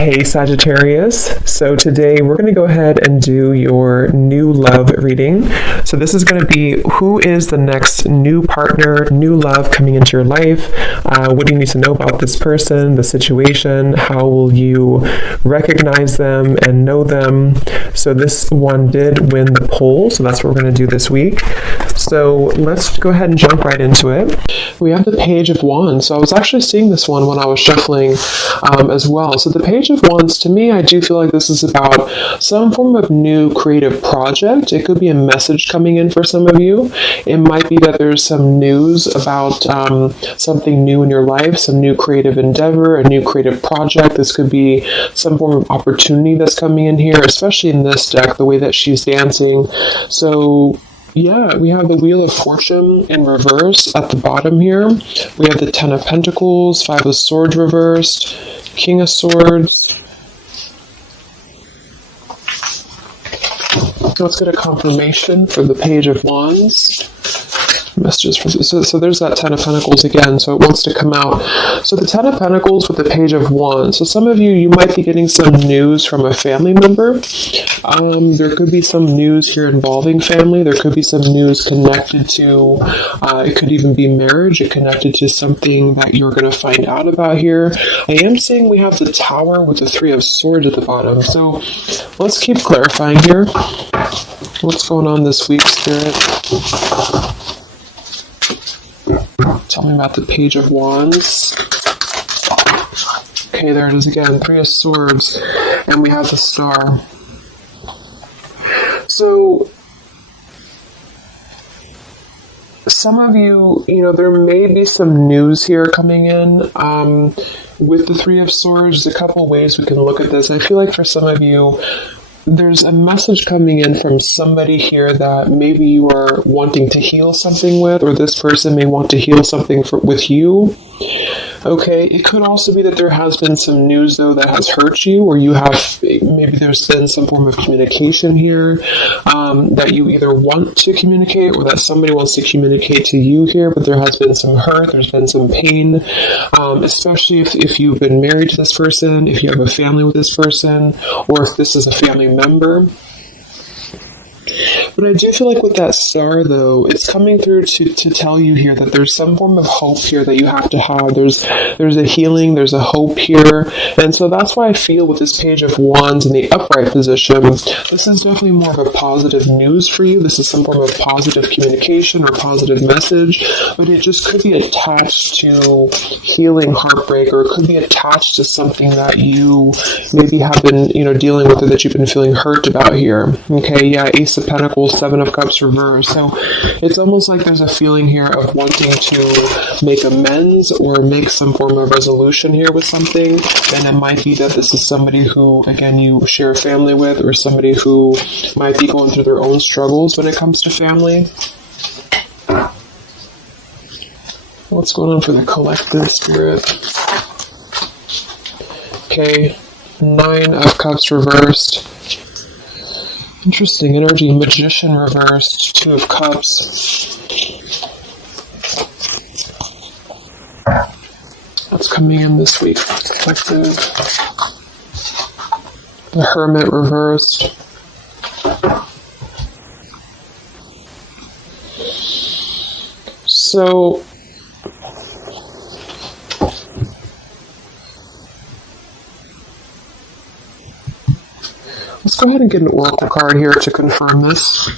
Hey Sagittarius, so today we're going to go ahead and do your new love reading. So this is going to be who is the next new partner, new love coming into your life. What do you need to know about this person, the situation? How will you recognize them and know them? So this one did win the poll, so that's what we're going to do this week. So let's go ahead and jump right into it. We have the Page of Wands. So I was actually seeing this one when I was shuffling as well. So the Page of Wands, to me, I do feel like this is about some form of new creative project. It could be a message coming in for some of you. It might be that there's some news about something new in your life, some new creative endeavor, a new creative project. This could be some form of opportunity that's coming in here, especially in this deck, the way that she's dancing. So yeah, we have the Wheel of Fortune in reverse at the bottom here. We have the Ten of Pentacles, Five of Swords reversed, King of Swords. Let's get a confirmation for the Page of Wands. Messages for so there's that Ten of Pentacles again, so it wants to come out. So the Ten of Pentacles with the Page of Wands. So some of you might be getting some news from a family member. There could be some news here involving family. There could be some news connected to, it could even be marriage. It connected to something that you're going to find out about here. I am seeing we have the Tower with the Three of Swords at the bottom. So let's keep clarifying here. What's going on this week, Spirit? Tell me about the Page of Wands. Okay, there it is again. Three of Swords. And we have the Star. So, some of you, there may be some news here coming in. With the Three of Swords, there's a couple ways we can look at this. I feel like for some of you, there's a message coming in from somebody here that maybe you are wanting to heal something with, or this person may want to heal something with you. Okay, it could also be that there has been some news, though, that has hurt you, or you have, maybe there's been some form of communication here that you either want to communicate or that somebody wants to communicate to you here, but there has been some hurt, there's been some pain, especially if you've been married to this person, if you have a family with this person, or if this is a family member. But I do feel like with that Star, though, it's coming through to tell you here that there's some form of hope here that you have to have. There's a healing, there's a hope here. And so that's why I feel with this Page of Wands in the upright position, this is definitely more of a positive news for you. This is some form of positive communication or positive message, but it just could be attached to healing heartbreak, or it could be attached to something that you maybe have been, dealing with, or that you've been feeling hurt about here. Okay, yeah, Ace of Pentacles, Seven of Cups reverse. So it's almost like there's a feeling here of wanting to make amends or make some form of resolution here with something. And it might be that this is somebody who, again, you share a family with, or somebody who might be going through their own struggles when it comes to family. What's going on for the collective, Spirit? Okay, Nine of Cups reversed. Interesting energy. Magician reversed. Two of Cups. What's coming in this week? Collective. The Hermit reversed. So, let's go ahead and get an oracle card here to confirm this.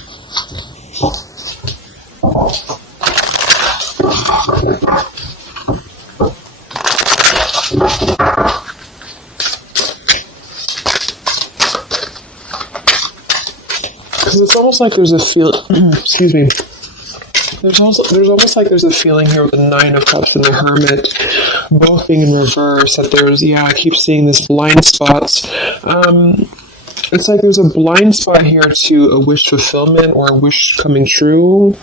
Because it's almost like there's a excuse me. There's almost like there's a feeling here with the Nine of Cups and the Hermit both being in reverse, that there's, I keep seeing this blind spots. It's like there's a blind spot here to a wish fulfillment or a wish coming true.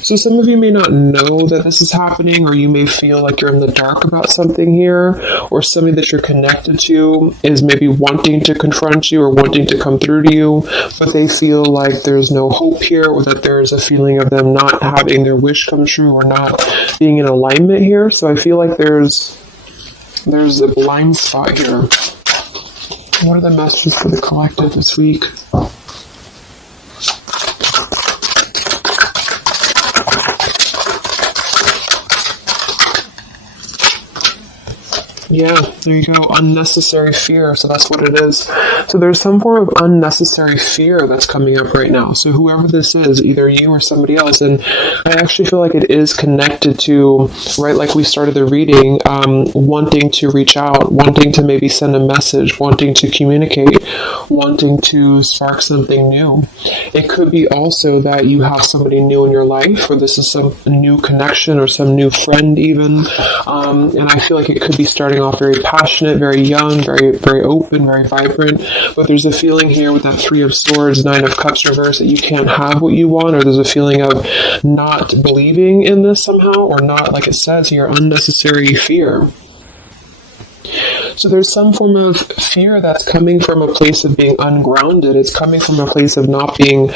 So some of you may not know that this is happening, or you may feel like you're in the dark about something here, or somebody that you're connected to is maybe wanting to confront you or wanting to come through to you, but they feel like there's no hope here, or that there's a feeling of them not having their wish come true or not being in alignment here. So I feel like there's a blind spot here. What are the messages for the collective this week? Yeah, there you go. Unnecessary fear. So that's what it is. So there's some form of unnecessary fear that's coming up right now. So whoever this is, either you or somebody else, and I actually feel like it is connected to, right, like we started the reading, wanting to reach out, wanting to maybe send a message, wanting to communicate, wanting to spark something new. It could be also that you have somebody new in your life, or this is some new connection or some new friend even. And I feel like it could be starting off very passionate, very young, very, very open, very vibrant. But there's a feeling here with that Three of Swords, Nine of Cups reverse, that you can't have what you want, or there's a feeling of not believing in this somehow, or not, like it says here, unnecessary fear. So there's some form of fear that's coming from a place of being ungrounded. It's coming from a place of not being,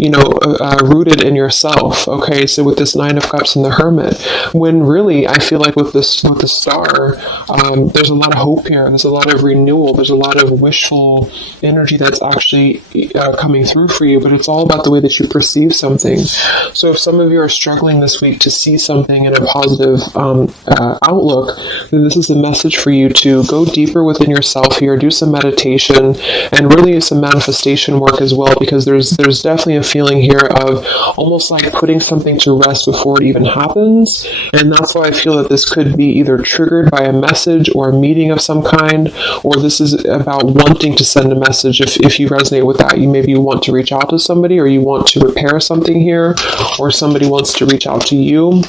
rooted in yourself. Okay, so with this Nine of Cups and the Hermit, when really I feel like with the Star, there's a lot of hope here. There's a lot of renewal. There's a lot of wishful energy that's actually coming through for you. But it's all about the way that you perceive something. So if some of you are struggling this week to see something in a positive outlook, then this is a message for you to go deeper within yourself here, do some meditation, and really some manifestation work as well, because there's definitely a feeling here of almost like putting something to rest before it even happens. And that's why I feel that this could be either triggered by a message or a meeting of some kind, or this is about wanting to send a message. If you resonate with that, you want to reach out to somebody, or you want to repair something here, or somebody wants to reach out to you.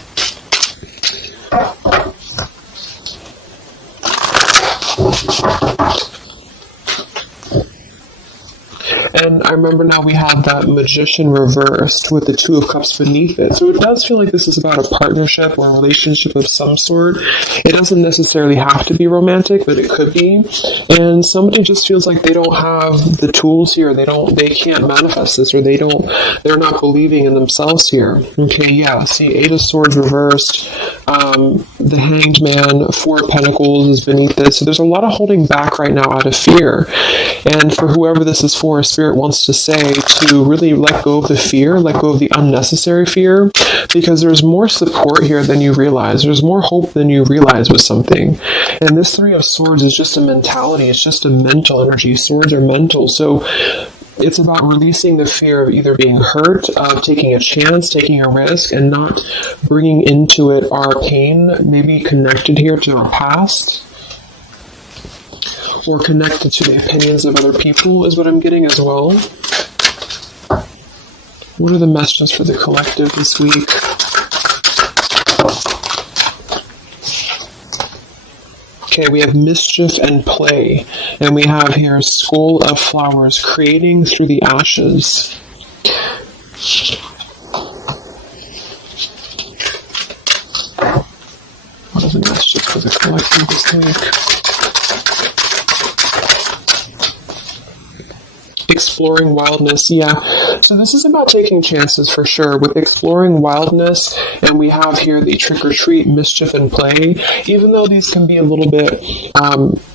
And I remember now we have that Magician reversed with the Two of Cups beneath it. So it does feel like this is about a partnership or a relationship of some sort. It doesn't necessarily have to be romantic, but it could be. And somebody just feels like they don't have the tools here. They can't manifest this, or they're not believing in themselves here. Okay, yeah. See, Eight of Swords reversed. The Hanged Man, Four of Pentacles is beneath this. So there's a lot of holding back right now out of fear. And for whoever this is for, Spirit wants to say to really let go of the fear, let go of the unnecessary fear, because there's more support here than you realize. There's more hope than you realize with something. And this Three of Swords is just a mentality. It's just a mental energy. Swords are mental. So it's about releasing the fear of either being hurt, of taking a chance, taking a risk, and not bringing into it our pain, maybe connected here to our past, or connected to the opinions of other people is what I'm getting as well. What are the messages for the collective this week? Okay, we have mischief and play. And we have here Skull of Flowers, creating through the ashes. What are the messages for the collective this week? Exploring wildness, yeah. So this is about taking chances for sure with exploring wildness, and we have here the trick or treat, mischief and play. Even though these can be a little bit,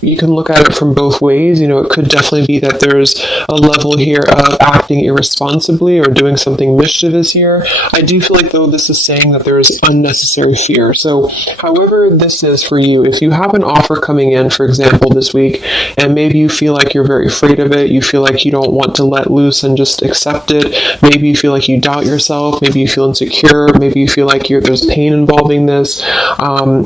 you can look at it from both ways. It could definitely be that there's a level here of acting irresponsibly or doing something mischievous here. I do feel like though this is saying that there's unnecessary fear. So however this is for you, if you have an offer coming in, for example, this week, and maybe you feel like you're very afraid of it, you feel like you don't want to let loose and just accept it, maybe you feel like you doubt yourself, maybe you feel insecure, maybe you feel like there's pain involving this,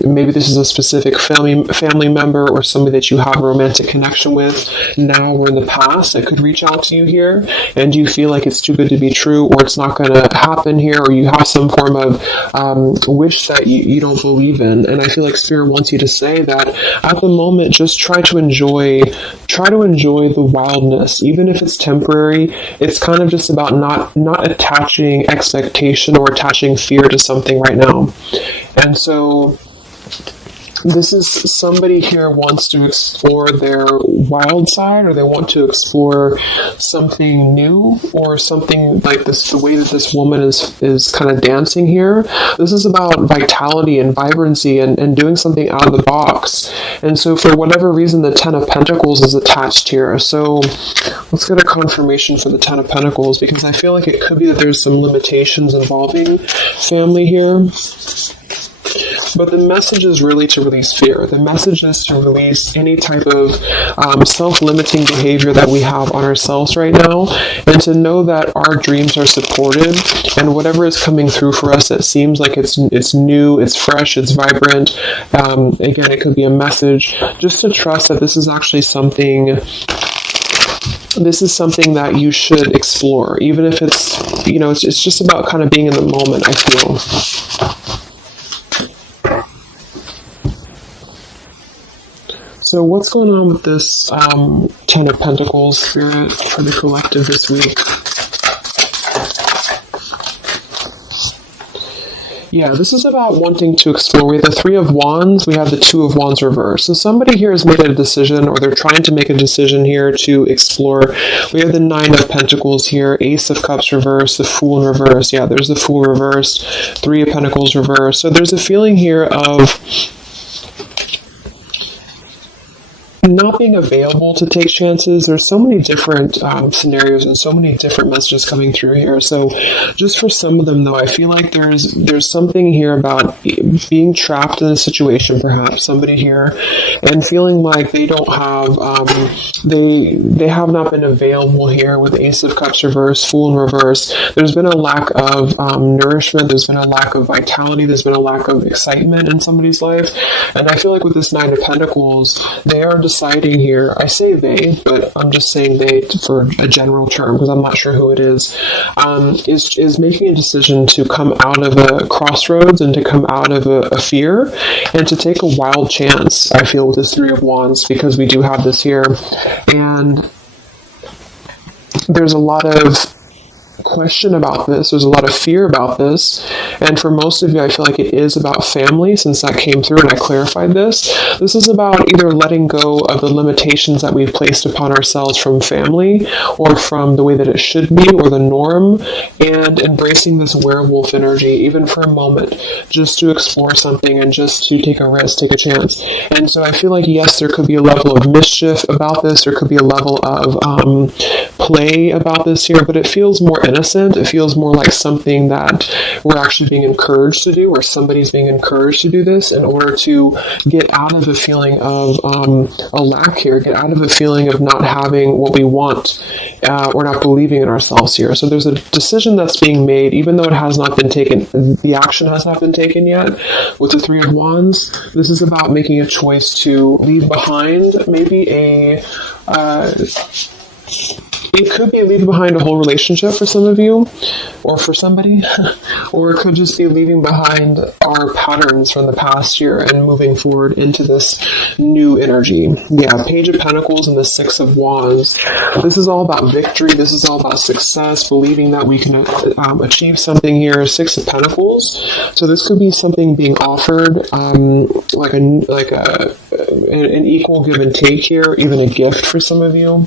maybe this is a specific family member or somebody that you have a romantic connection with now or in the past that could reach out to you here, and you feel like it's too good to be true, or it's not going to happen here, or you have some form of wish that you don't believe in. And I feel like Spirit wants you to say that at the moment, just try to enjoy the wildness, even if it's temporary. It's kind of just about not attaching expectation or attaching fear to something right now. And so This is somebody here wants to explore their wild side, or they want to explore something new, or something like this, the way that this woman is kind of dancing here. This is about vitality and vibrancy and doing something out of the box. And so for whatever reason, the Ten of Pentacles is attached here. So let's get a confirmation for the Ten of Pentacles, because I feel like it could be that there's some limitations involving family here. But the message is really to release fear. The message is to release any type of self-limiting behavior that we have on ourselves right now, and to know that our dreams are supported, and whatever is coming through for us that seems like it's new, it's fresh, it's vibrant. Again, it could be a message. Just to trust that this is actually something. This is something that you should explore, even if it's, it's just about kind of being in the moment, I feel. So what's going on with this Ten of Pentacles spirit for the collective this week? Yeah, this is about wanting to explore. We have the Three of Wands, we have the Two of Wands reverse. So somebody here has made a decision, or they're trying to make a decision here to explore. We have the Nine of Pentacles here, Ace of Cups reverse, the Fool in reverse. Yeah, there's the Fool reversed, Three of Pentacles reverse. So there's a feeling here of not being available to take chances. There's so many different scenarios and so many different messages coming through here. So just for some of them, though, I feel like there's something here about being trapped in a situation, perhaps somebody here, and feeling like they don't have they have not been available here with Ace of Cups reverse, Fool in reverse. There's been a lack of nourishment. There's been a lack of vitality. There's been a lack of excitement in somebody's life. And I feel like with this Nine of Pentacles, they are deciding here, I say they, but I'm just saying they for a general term because I'm not sure who it is making a decision to come out of a crossroads and to come out of a fear and to take a wild chance, I feel, with this Three of Wands, because we do have this here. And there's a lot of question about this. There's a lot of fear about this. And for most of you, I feel like it is about family, since that came through and I clarified this. This is about either letting go of the limitations that we've placed upon ourselves from family, or from the way that it should be, or the norm, and embracing this werewolf energy, even for a moment, just to explore something and just to take a risk, take a chance. And so I feel like, yes, there could be a level of mischief about this. There could be a level of play about this here, but it feels more innocent. It feels more like something that we're actually being encouraged to do, or somebody's being encouraged to do this in order to get out of a feeling of a lack here, get out of a feeling of not having what we want, or not believing in ourselves here. So there's a decision that's being made, even though it has not been taken, the action has not been taken yet. With the Three of Wands, this is about making a choice to leave behind maybe it could be leaving behind a whole relationship for some of you, or for somebody, or it could just be leaving behind our patterns from the past year and moving forward into this new energy. Yeah, Page of Pentacles and the Six of Wands. This is all about victory. This is all about success, believing that we can achieve something here. Six of Pentacles. So this could be something being offered, like an equal give and take here, even a gift for some of you.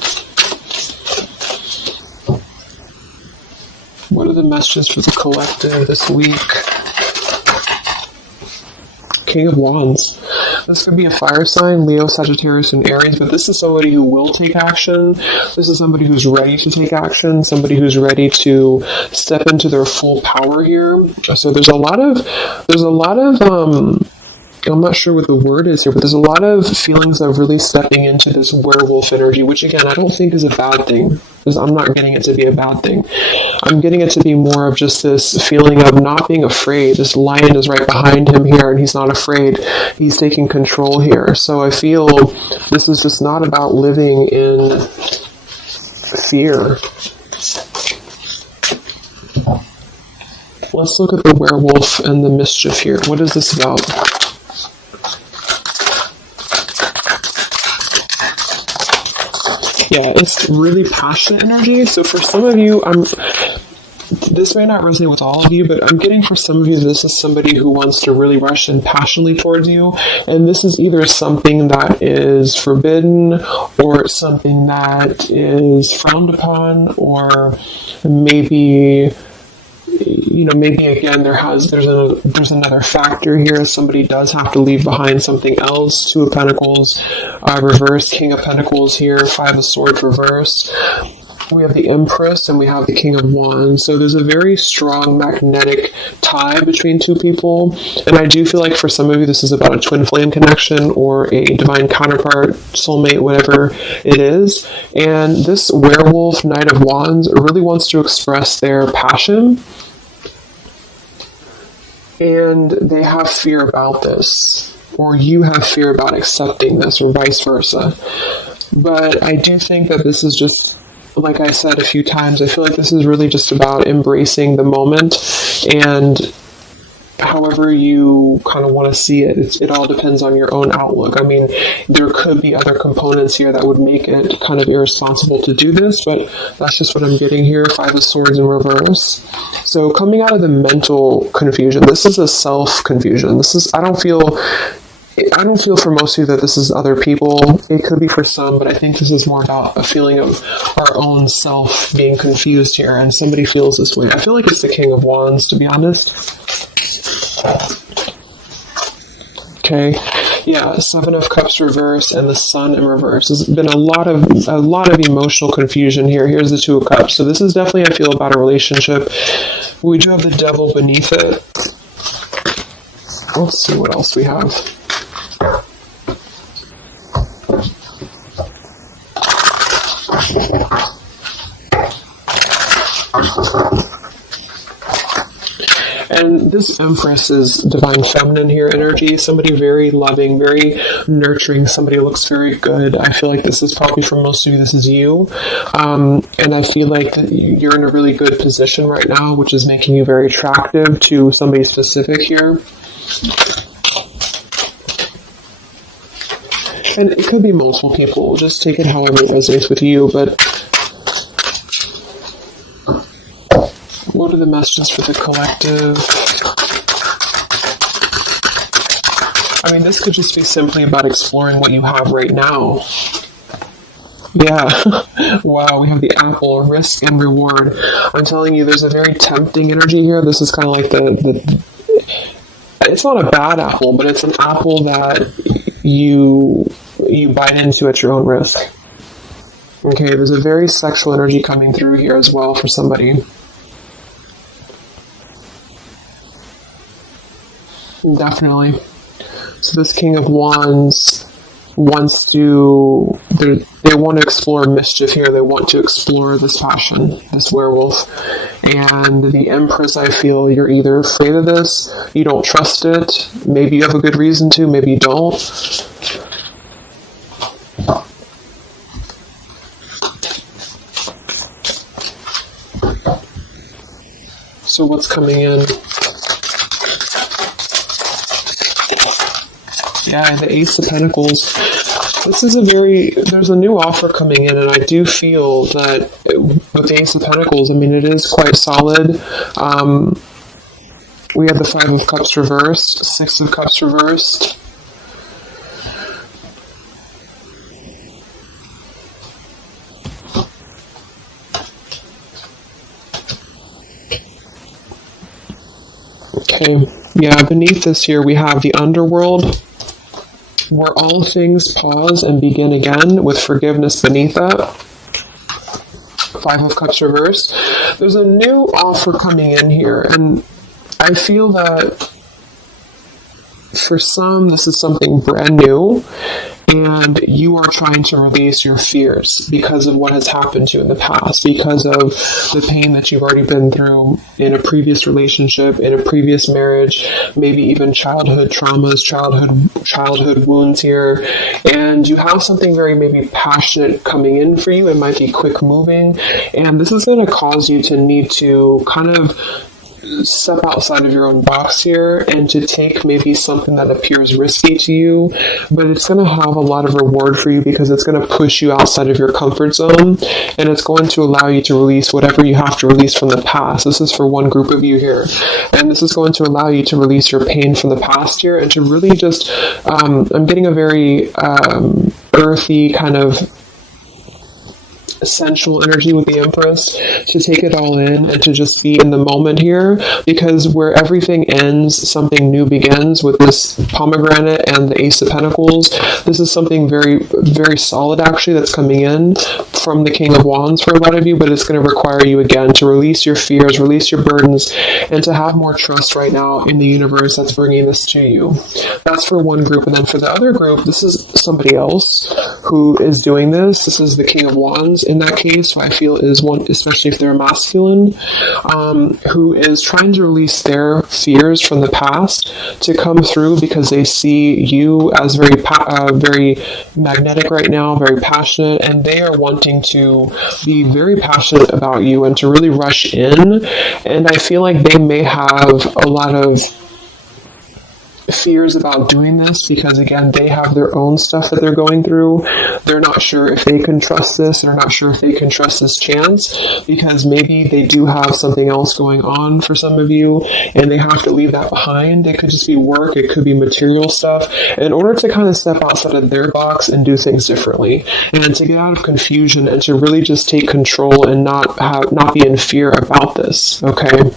What are the messages for the collective this week? King of Wands. This could be a fire sign, Leo, Sagittarius, and Aries, but this is somebody who will take action. This is somebody who's ready to take action, somebody who's ready to step into their full power here. So there's a lot of I'm not sure what the word is here, but there's a lot of feelings of really stepping into this werewolf energy, which again, I don't think is a bad thing, because I'm not getting it to be a bad thing. I'm getting it to be more of just this feeling of not being afraid. This lion is right behind him here, and he's not afraid. He's taking control here. So I feel this is just not about living in fear. Let's look at the werewolf and the mischief here. What is this about? Yeah, it's really passionate energy. So for some of you, this may not resonate with all of you, but I'm getting for some of you, this is somebody who wants to really rush in passionately towards you. And this is either something that is forbidden or something that is frowned upon, or maybe, maybe again, there's another factor here. Somebody does have to leave behind something else. Two of Pentacles reversed, King of Pentacles here, Five of Swords reversed. We have the Empress and we have the King of Wands. So there's a very strong magnetic tie between two people. And I do feel like for some of you, this is about a twin flame connection or a divine counterpart, soulmate, whatever it is. And this werewolf, Knight of Wands, really wants to express their passion. And they have fear about this, or you have fear about accepting this, or vice versa. But I do think that this is just, like I said a few times, I feel like this is really just about embracing the moment, and however you kind of want to see it, it all depends on your own outlook. I mean, there could be other components here that would make it kind of irresponsible to do this, but that's just what I'm getting here. Five of Swords in reverse. So coming out of the mental confusion, this is a self-confusion. I don't feel for most of you that this is other people. It could be for some, but I think this is more about a feeling of our own self being confused here, and somebody feels this way. I feel like it's the King of Wands, to be honest. Okay, yeah, Seven of Cups reverse and the Sun in reverse. There's been a lot of emotional confusion here. Here's the Two of Cups. So this is definitely, I feel, about a relationship. We do have the Devil beneath it. Let's see what else we have. And this Empress is divine feminine here energy. Somebody very loving, very nurturing. Somebody looks very good. I feel like this is probably, for most of you, this is you. And I feel like that you're in a really good position right now, which is making you very attractive to somebody specific here. And it could be multiple people. Just take it however it resonates with you. But what are the messages for the collective? I mean, this could just be simply about exploring what you have right now. Yeah. Wow, we have the apple, risk and reward. I'm telling you, there's a very tempting energy here. This is kind of like the it's not a bad apple, but it's an apple that you bite into at your own risk. Okay, there's a very sexual energy coming through here as well for somebody. Definitely. So this King of Wands wants to, they want to explore mischief here. They want to explore this passion, this werewolf. And the Empress, I feel you're either afraid of this, you don't trust it, maybe you have a good reason to, maybe you don't. So what's coming in? Yeah, the Ace of Pentacles. This is there's a new offer coming in, and I do feel that with the Ace of Pentacles, I mean, it is quite solid. We have the Five of Cups reversed, Six of Cups reversed. Okay, yeah, beneath this here we have the Underworld, where all things pause and begin again, with forgiveness beneath that. Five of Cups reversed. There's a new offer coming in here, and I feel that for some, this is something brand new, and you are trying to release your fears because of what has happened to you in the past, because of the pain that you've already been through in a previous relationship, in a previous marriage, maybe even childhood traumas, childhood wounds here, and you have something very maybe passionate coming in for you. It might be quick moving, and this is going to cause you to need to kind of step outside of your own box here and to take maybe something that appears risky to you, but it's going to have a lot of reward for you because it's going to push you outside of your comfort zone, and it's going to allow you to release whatever you have to release from the past. This is for one group of you here, and this is going to allow you to release your pain from the past here and to really just, I'm getting a very earthy kind of sensual energy with the Empress, to take it all in and to just be in the moment here, because where everything ends, something new begins with this pomegranate and the Ace of Pentacles. This is something very, very solid actually that's coming in from the King of Wands for a lot of you, but it's going to require you again to release your fears, release your burdens, and to have more trust right now in the universe that's bringing this to you. That's for one group. And then for the other group, this is somebody else who is doing this. This is the King of Wands in that case, who I feel is one, especially if they're masculine, who is trying to release their fears from the past to come through because they see you as very, very magnetic right now, very passionate, and they are wanting to be very passionate about you and to really rush in. And I feel like they may have a lot of fears about doing this because, again, they have their own stuff that they're going through. They're not sure if they can trust this. They're not sure if they can trust this chance because maybe they do have something else going on for some of you and they have to leave that behind. It could just be work. It could be material stuff in order to kind of step outside of their box and do things differently and to get out of confusion and to really just take control and not be in fear about this. Okay.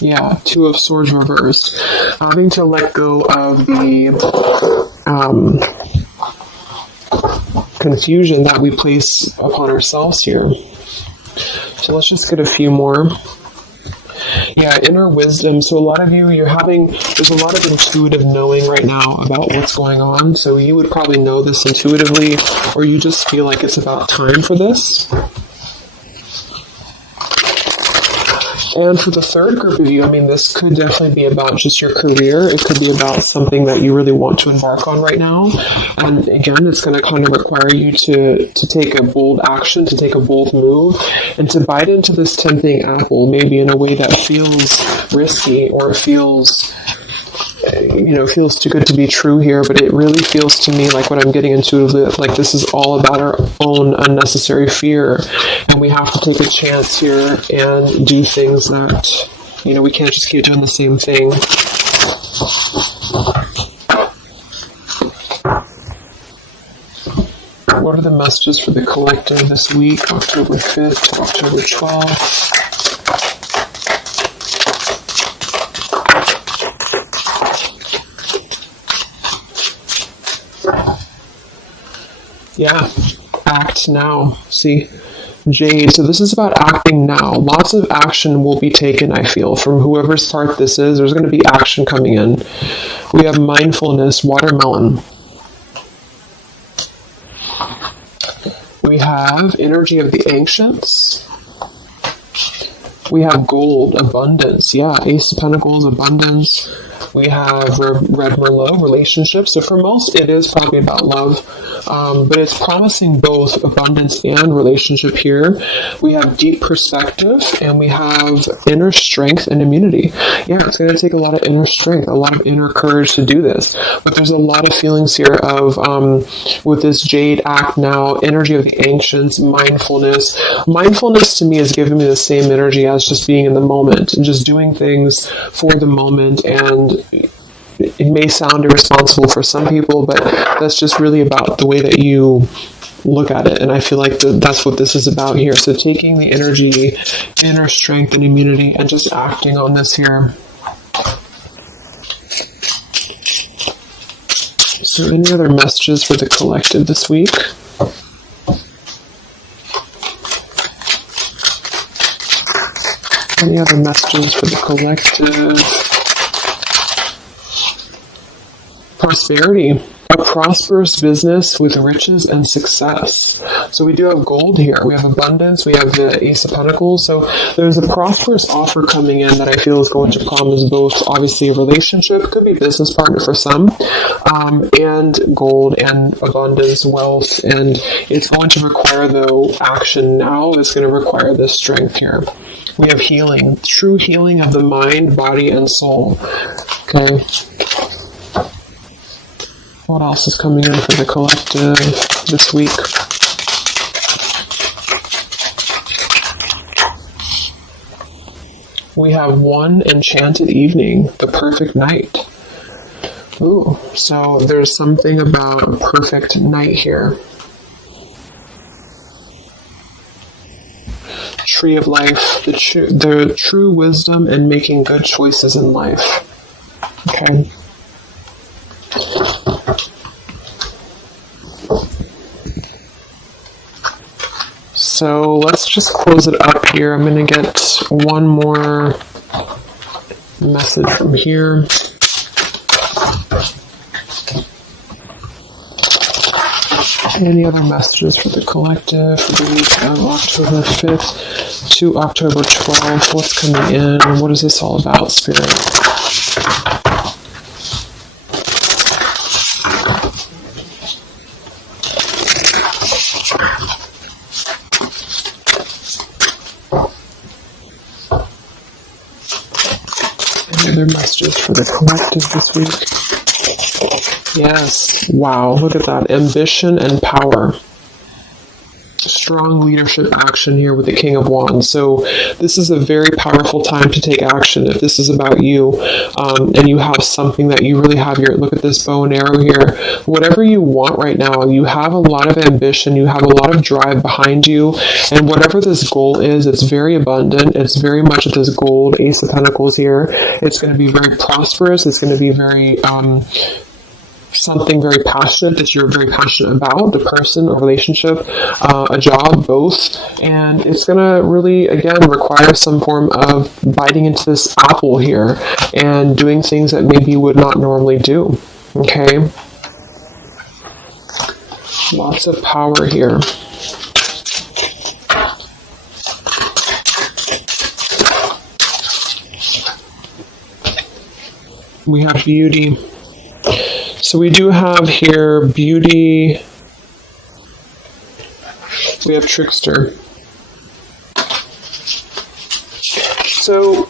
Yeah, Two of Swords reversed. Having to let go of the confusion that we place upon ourselves here. So let's just get a few more. Yeah, inner wisdom. So a lot of you, there's a lot of intuitive knowing right now about what's going on. So you would probably know this intuitively, or you just feel like it's about time for this. And for the third group of you, I mean, this could definitely be about just your career. It could be about something that you really want to embark on right now. And again, it's going to kind of require you to take a bold action, to take a bold move, and to bite into this tempting apple, maybe in a way that feels risky or feels too good to be true here, but it really feels to me like what I'm getting intuitively, like this is all about our own unnecessary fear, and we have to take a chance here and do things that, we can't just keep doing the same thing. What are the messages for the collective this week, October 5th to October 12th? Yeah, act now. See, Jade. So this is about acting now. Lots of action will be taken, I feel, from whoever's part this is. There's going to be action coming in. We have mindfulness, watermelon. We have energy of the ancients. We have gold, abundance. Yeah, Ace of Pentacles, abundance. We have Red Merlot, relationships. So for most, it is probably about love, but it's promising both abundance and relationship here. We have deep perspective, and we have inner strength and immunity. Yeah, it's going to take a lot of inner strength, a lot of inner courage to do this. But there's a lot of feelings here of, with this Jade, act now, energy of the ancients, mindfulness. Mindfulness to me is giving me the same energy as just being in the moment and just doing things for the moment. And it may sound irresponsible for some people, but that's just really about the way that you look at it. And I feel like that's what this is about here. So taking the energy, inner strength and immunity, and just acting on this here. So any other messages for the collective this week? Any other messages for the collective? Prosperity. a prosperous business with riches and success. So we do have gold here. We have abundance. We have the Ace of Pentacles. So there's a prosperous offer coming in that I feel is going to promise both, obviously, a relationship, could be a business partner for some, and gold and abundance, wealth. And it's going to require, though, action now. It's going to require this strength here. We have healing, true healing of the mind, body, and soul. Okay. What else is coming in for the collective this week? We have one enchanted evening, the perfect night. Ooh, so there's something about a perfect night here. Tree of life, the true wisdom and making good choices in life. Okay. So let's just close it up here. I'm going to get one more message from here. Any other messages for the collective for the week of October 5th to October 12th? What's coming in? What is this all about, Spirit? Any other messages for the collective this week? Yes. Wow. Look at that. Ambition and power. Strong leadership action here with the King of Wands. So this is a very powerful time to take action. If this is about you, and you have something that you really have your, look at this bow and arrow here, whatever you want right now, you have a lot of ambition, you have a lot of drive behind you, and whatever this goal is, it's very abundant. It's very much this gold, Ace of Pentacles here. It's going to be very prosperous. It's going to be very, something very passionate that you're very passionate about, the person, a relationship, a job, both. And it's going to really, again, require some form of biting into this apple here and doing things that maybe you would not normally do. Okay? Lots of power here. We have beauty. So we do have here beauty. We have trickster. So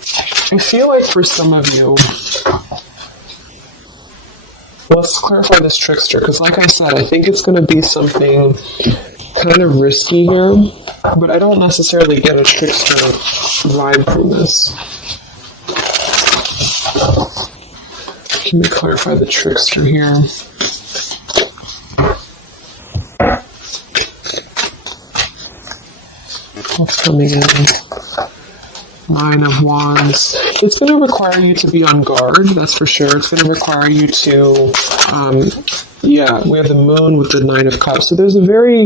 I feel like for some of you, let's clarify this trickster, because like I said, I think it's going to be something kind of risky here, but I don't necessarily get a trickster vibe from this. Let me clarify the trickster here. What's coming in? Nine of Wands. It's going to require you to be on guard, that's for sure. It's going to require you to, we have the Moon with the Nine of Cups. So there's a very,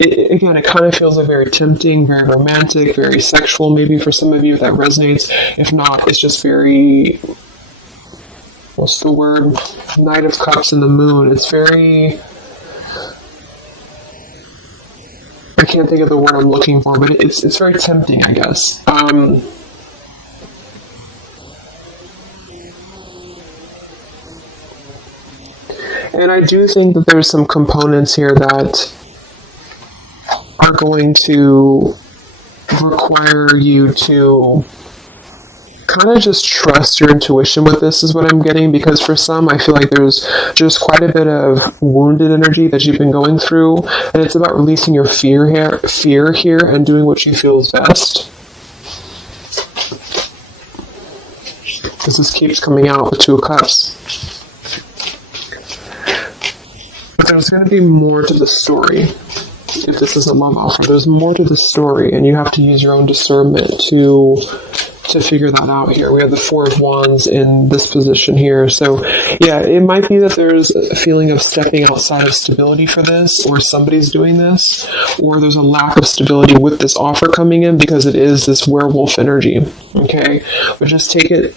again, it kind of feels like very tempting, very romantic, very sexual, maybe for some of you that resonates. If not, it's just very, what's the word? Knight of Cups and the Moon. It's very, I can't think of the word I'm looking for, but it's very tempting, I guess. And I do think that there's some components here that are going to require you to kind of just trust your intuition with this, is what I'm getting, because for some, I feel like there's just quite a bit of wounded energy that you've been going through, and it's about releasing your fear here and doing what you feel is best. Because this keeps coming out with Two of Cups. But there's going to be more to the story. If this is a love offer, there's more to the story, and you have to use your own discernment to figure that out here. We have the Four of Wands in this position here. So, yeah, it might be that there's a feeling of stepping outside of stability for this, or somebody's doing this, or there's a lack of stability with this offer coming in because it is this werewolf energy. Okay? But just take it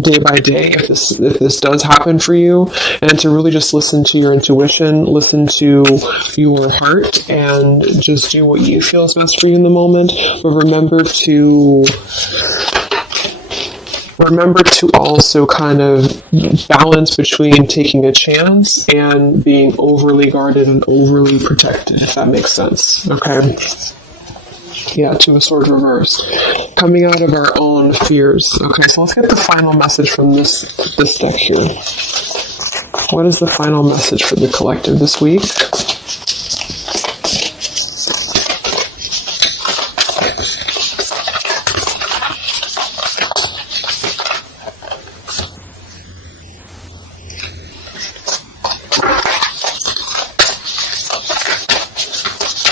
day by day if this does happen for you, and to really just listen to your intuition, listen to your heart, and just do what you feel is best for you in the moment. But remember to also kind of balance between taking a chance and being overly guarded and overly protected, if that makes sense. Okay. Yeah, Two of Swords reverse. Coming out of our own fears. Okay, so let's get the final message from this deck here. What is the final message for the collective this week?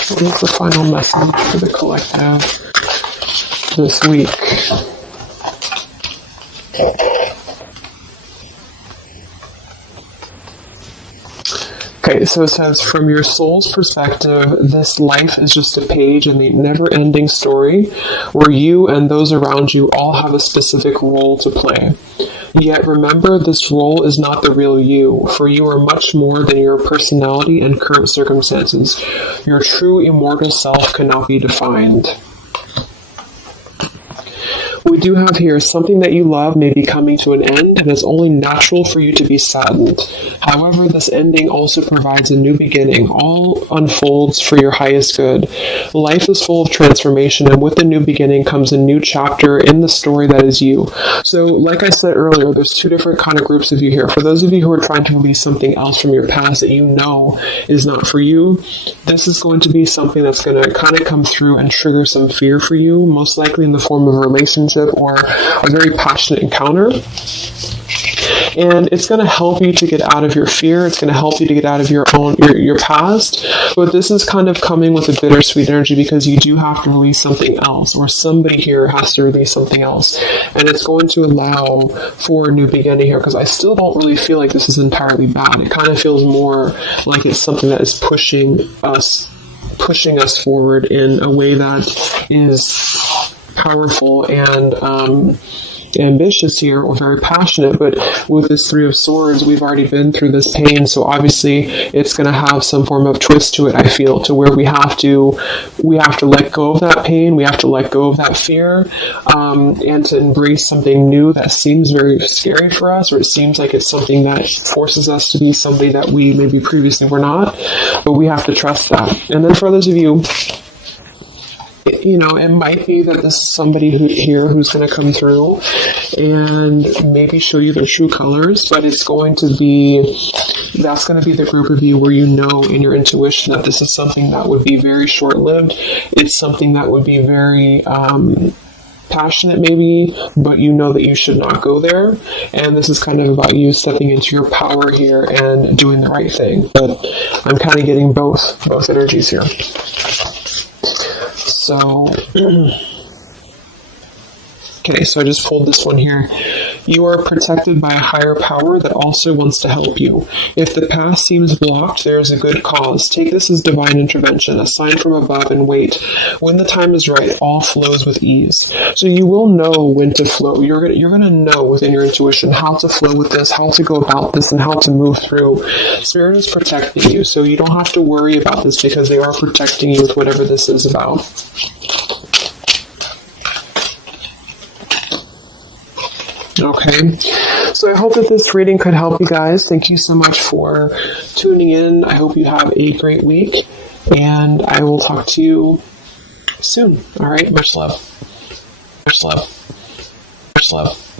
What is the final message for the collective this week? Okay, so it says, from your soul's perspective, this life is just a page in the never-ending story where you and those around you all have a specific role to play. Yet remember, this role is not the real you, for you are much more than your personality and current circumstances. Your true immortal self cannot be defined. We do have here, something that you love may be coming to an end, and it's only natural for you to be saddened. However, this ending also provides a new beginning. All unfolds for your highest good. Life is full of transformation, and with the new beginning comes a new chapter in the story that is you. So, like I said earlier, there's two different kind of groups of you here. For those of you who are trying to release something else from your past that you know is not for you, this is going to be something that's going to kind of come through and trigger some fear for you, most likely in the form of a relationship or a very passionate encounter. And it's going to help you to get out of your fear. It's going to help you to get out of your past. But this is kind of coming with a bittersweet energy because you do have to release something else, or somebody here has to release something else. And it's going to allow for a new beginning here, because I still don't really feel like this is entirely bad. It kind of feels more like it's something that is pushing us forward in a way that is powerful and ambitious here, or very passionate. But with this Three of Swords, we've already been through this pain, so obviously it's going to have some form of twist to it, I feel, to where we have to let go of that pain, we have to let go of that fear, and to embrace something new that seems very scary for us, or it seems like it's something that forces us to be somebody that we maybe previously were not, but we have to trust that. And then for others of you, you know, it might be that this is somebody who's going to come through and maybe show you their true colors, but that's going to be the group of you where you know in your intuition that this is something that would be very short-lived. It's something that would be very passionate maybe, but you know that you should not go there. And this is kind of about you stepping into your power here and doing the right thing. But I'm kind of getting both energies here. So, okay, so I just pulled this one here. You are protected by a higher power that also wants to help you. If the path seems blocked, there is a good cause. Take this as divine intervention, a sign from above, and wait. When the time is right, all flows with ease. So you will know when to flow. You're gonna know within your intuition how to flow with this, how to go about this, and how to move through. Spirit is protecting you, so you don't have to worry about this because they are protecting you with whatever this is about. Okay, so I hope that this reading could help you guys. Thank you so much for tuning in. I hope you have a great week, and I will talk to you soon. All right, much love. Much love. Much love.